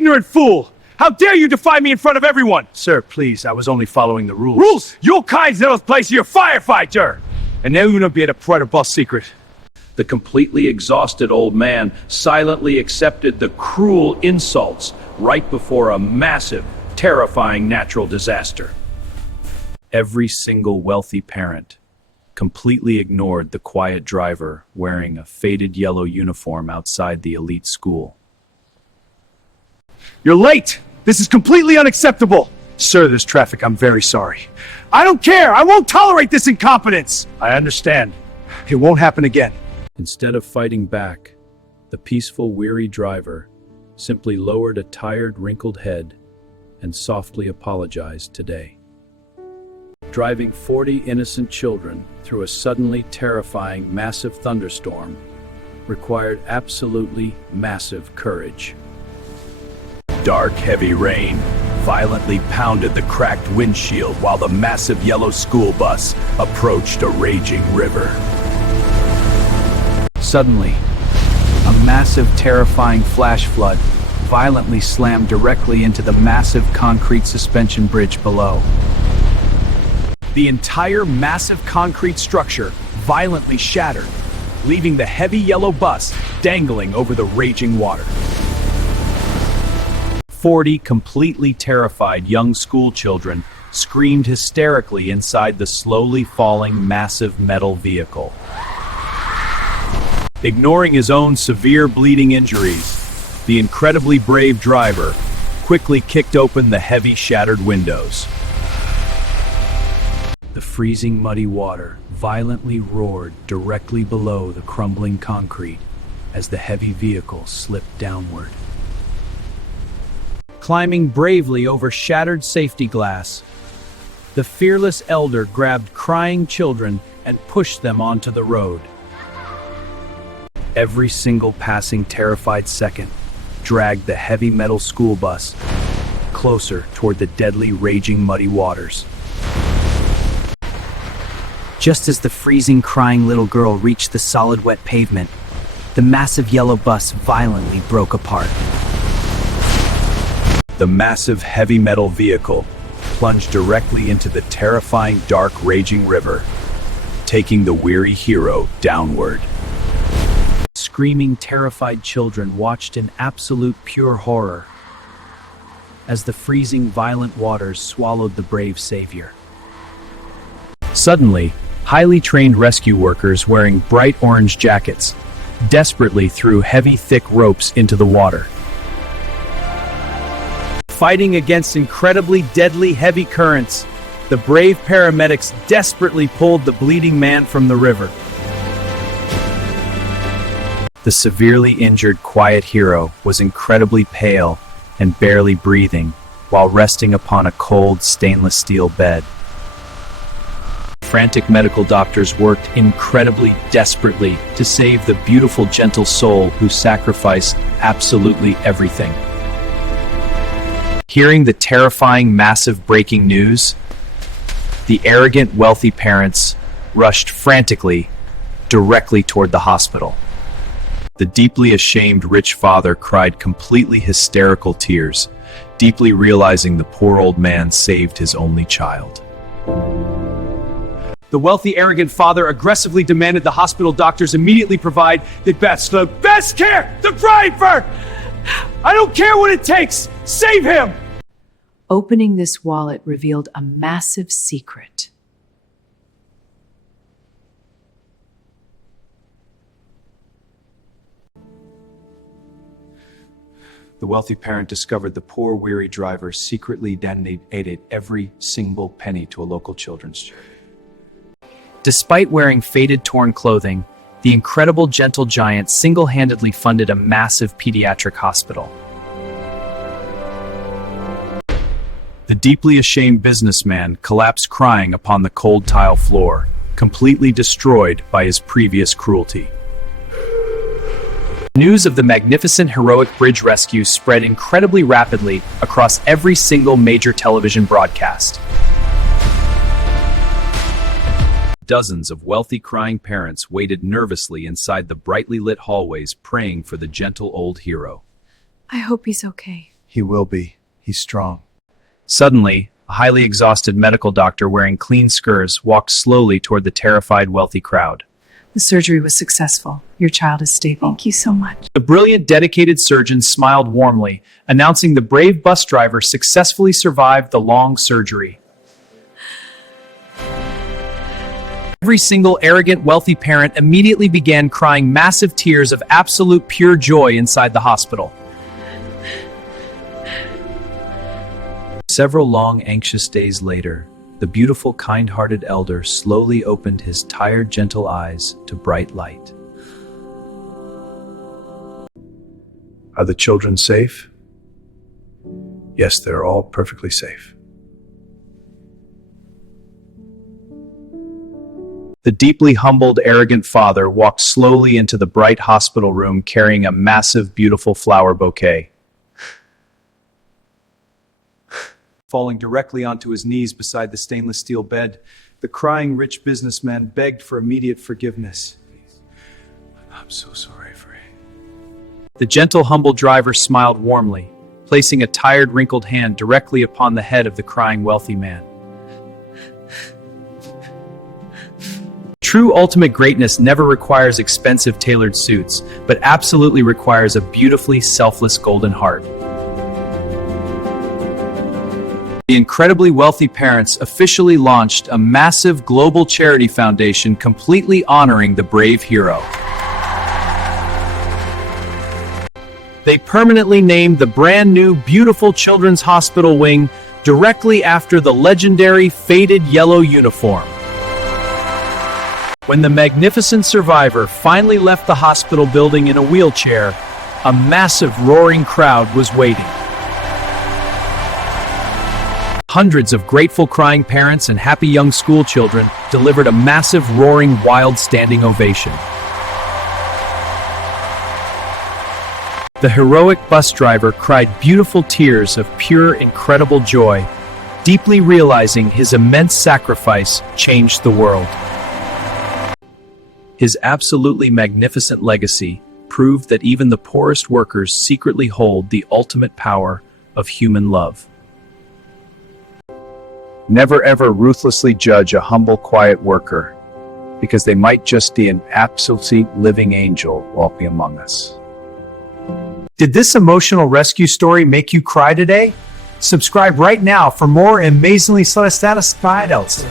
ignorant fool! How dare you defy me in front of everyone! Sir, please, I was only following the rules. Rules? Your kind's not place you're firefighter! And now you're gonna be a part of boss secret. The completely exhausted old man silently accepted the cruel insults right before a massive, terrifying natural disaster. Every single wealthy parent completely ignored the quiet driver wearing a faded yellow uniform outside the elite school. You're late! This is completely unacceptable! Sir, there's traffic. I'm very sorry. I don't care! I won't tolerate this incompetence! I understand. It won't happen again. Instead of fighting back, the peaceful, weary driver simply lowered a tired, wrinkled head and softly apologized today. Driving 40 innocent children through a suddenly terrifying, massive thunderstorm required absolutely massive courage. Dark, heavy rain violently pounded the cracked windshield while the massive yellow school bus approached a raging river. Suddenly, a massive, terrifying flash flood violently slammed directly into the massive concrete suspension bridge below. The entire massive concrete structure violently shattered, leaving the heavy yellow bus dangling over the raging water. 40 completely terrified young school children screamed hysterically inside the slowly falling massive metal vehicle. Ignoring his own severe bleeding injuries, the incredibly brave driver quickly kicked open the heavy shattered windows. The freezing muddy water violently roared directly below the crumbling concrete as the heavy vehicle slipped downward. Climbing bravely over shattered safety glass, the fearless elder grabbed crying children and pushed them onto the road. Every single passing terrified second dragged the heavy metal school bus closer toward the deadly, raging muddy waters. Just as the freezing, crying little girl reached the solid, wet pavement, the massive yellow bus violently broke apart. The massive, heavy metal vehicle plunged directly into the terrifying, dark, raging river, taking the weary hero downward. Screaming, terrified children watched in absolute pure horror as the freezing, violent waters swallowed the brave savior. Suddenly, highly trained rescue workers wearing bright orange jackets desperately threw heavy, thick ropes into the water. Fighting against incredibly deadly heavy currents, the brave paramedics desperately pulled the bleeding man from the river. The severely injured quiet hero was incredibly pale and barely breathing while resting upon a cold stainless steel bed. Frantic medical doctors worked incredibly desperately to save the beautiful, gentle soul who sacrificed absolutely everything. Hearing the terrifying, massive breaking news, the arrogant, wealthy parents rushed frantically directly toward the hospital. The deeply ashamed rich father cried completely hysterical tears, deeply realizing the poor old man saved his only child. The wealthy, arrogant father aggressively demanded the hospital doctors immediately provide the best care, the driver! I don't care what it takes! Save him! Opening this wallet revealed a massive secret. The wealthy parent discovered the poor, weary driver secretly donated every single penny to a local children's charity. Despite wearing faded, torn clothing, the incredible, gentle giant single-handedly funded a massive pediatric hospital. The deeply ashamed businessman collapsed crying upon the cold tile floor, completely destroyed by his previous cruelty. News of the magnificent, heroic bridge rescue spread incredibly rapidly across every single major television broadcast. Dozens of wealthy, crying parents waited nervously inside the brightly lit hallways, praying for the gentle old hero. I hope he's okay. He will be. He's strong. Suddenly, a highly exhausted medical doctor wearing clean skirts walked slowly toward the terrified wealthy crowd. The surgery was successful. Your child is stable. Thank you so much. The brilliant, dedicated surgeon smiled warmly, announcing the brave bus driver successfully survived the long surgery. Every single arrogant, wealthy parent immediately began crying massive tears of absolute pure joy inside the hospital. Several long, anxious days later, the beautiful, kind-hearted elder slowly opened his tired, gentle eyes to bright light. Are the children safe? Yes, they're all perfectly safe. The deeply humbled, arrogant father walked slowly into the bright hospital room carrying a massive, beautiful flower bouquet. Falling directly onto his knees beside the stainless steel bed, the crying rich businessman begged for immediate forgiveness. I'm so sorry for it. The gentle, humble driver smiled warmly, placing a tired, wrinkled hand directly upon the head of the crying wealthy man. True ultimate greatness never requires expensive tailored suits, but absolutely requires a beautifully selfless golden heart. The incredibly wealthy parents officially launched a massive global charity foundation completely honoring the brave hero. They permanently named the brand new beautiful children's hospital wing directly after the legendary faded yellow uniform. When the magnificent survivor finally left the hospital building in a wheelchair, a massive roaring crowd was waiting. Hundreds of grateful crying parents and happy young school children delivered a massive roaring wild standing ovation. The heroic bus driver cried beautiful tears of pure, incredible joy, deeply realizing his immense sacrifice changed the world. His absolutely magnificent legacy proved that even the poorest workers secretly hold the ultimate power of human love. Never ever ruthlessly judge a humble, quiet worker, because they might just be an absolute living angel walking among us. Did this emotional rescue story make you cry today? Subscribe right now for more amazingly celestial titles.